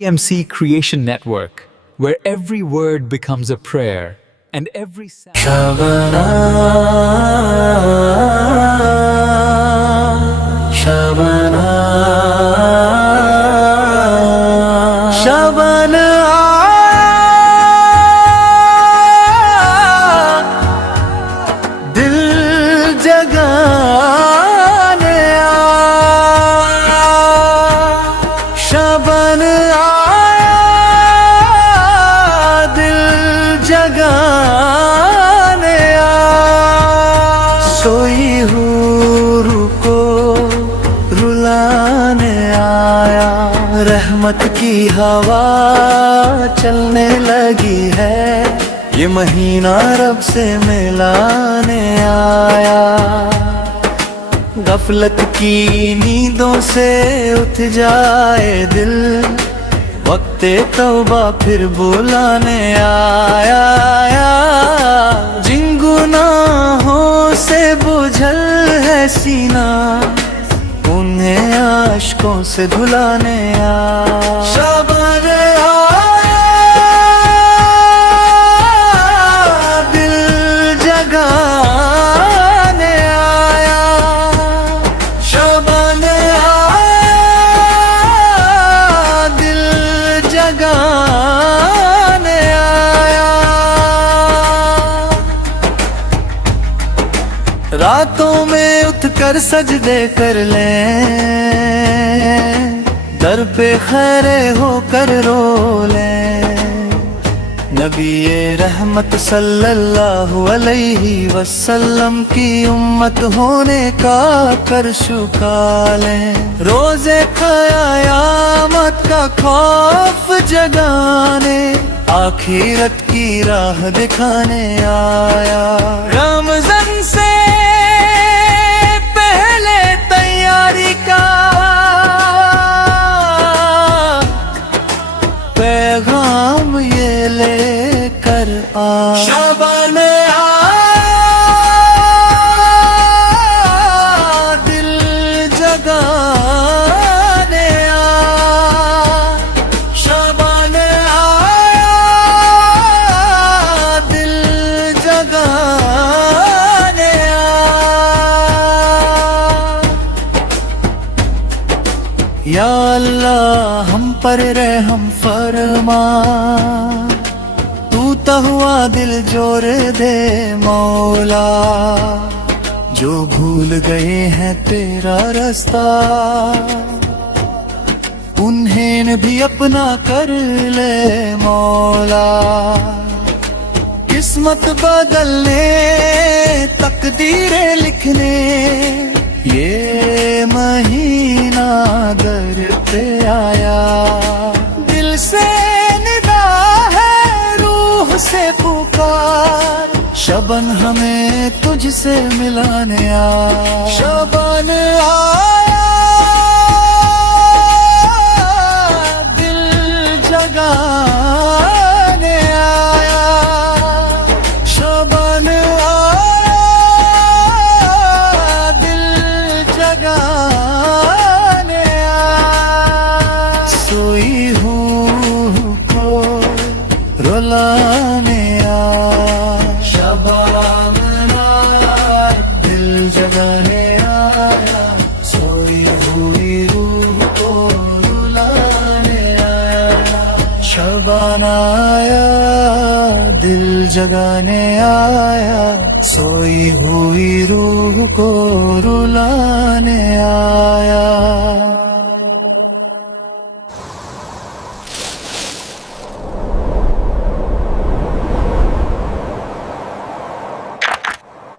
MC Creation Network, where every word becomes a prayer and every sound. Shabana, Shabana, Shabana, dil jagane aaya, Shaban aaya, dil jagane aaya, सोई हूँ को रुलाने आया, रहमत की हवा चलने लगी है, ये महीना रब से मिलाने आया। गफलत की नींदों से उठ जाए दिल, वक्ते तौबा फिर बुलाने आया। जिन गुनाहों से बुझल है सीना, उन्हें आशिकों से धुलाने आया। शाबान आया, दिल जगाने आया। शाबान आया, दिल जगाने आया। रातों में उठकर सजदे कर लें, दर पे खड़े होकर रो लें, नबी रहमत सल्लल्लाहु अलैहि वसल्लम की उम्मत होने का कर शुक्र लें। रोज़े क़यामत का खौफ जगाने, आखिरत की राह दिखाने आया। रमज़ान से पहले तैयारी का पैगाम ये लेकर आ। शाबान आया, दिल जगाने आया। शाबान आया, दिल जगाने आया। या अल्लाह हम पर रहम फरमा, तू तो हुआ दिल जोर दे मौला। जो भूल गए हैं तेरा रास्ता, उन्हें भी अपना कर ले मौला। किस्मत बदलने, तकदीरें लिखने, ये महीना दर पे आया। दिल से निदा है, रूह से पुकार, शबन हमें तुझसे मिलाने आ। शबन आया, दिल जगाने आया। शबन रुलाने आया। शबान आया, दिल जगाने आया। सोई हुई रूह को रुलाने आया। शबान आया, दिल जगाने आया। सोई हुई रूह को रुलाने आया।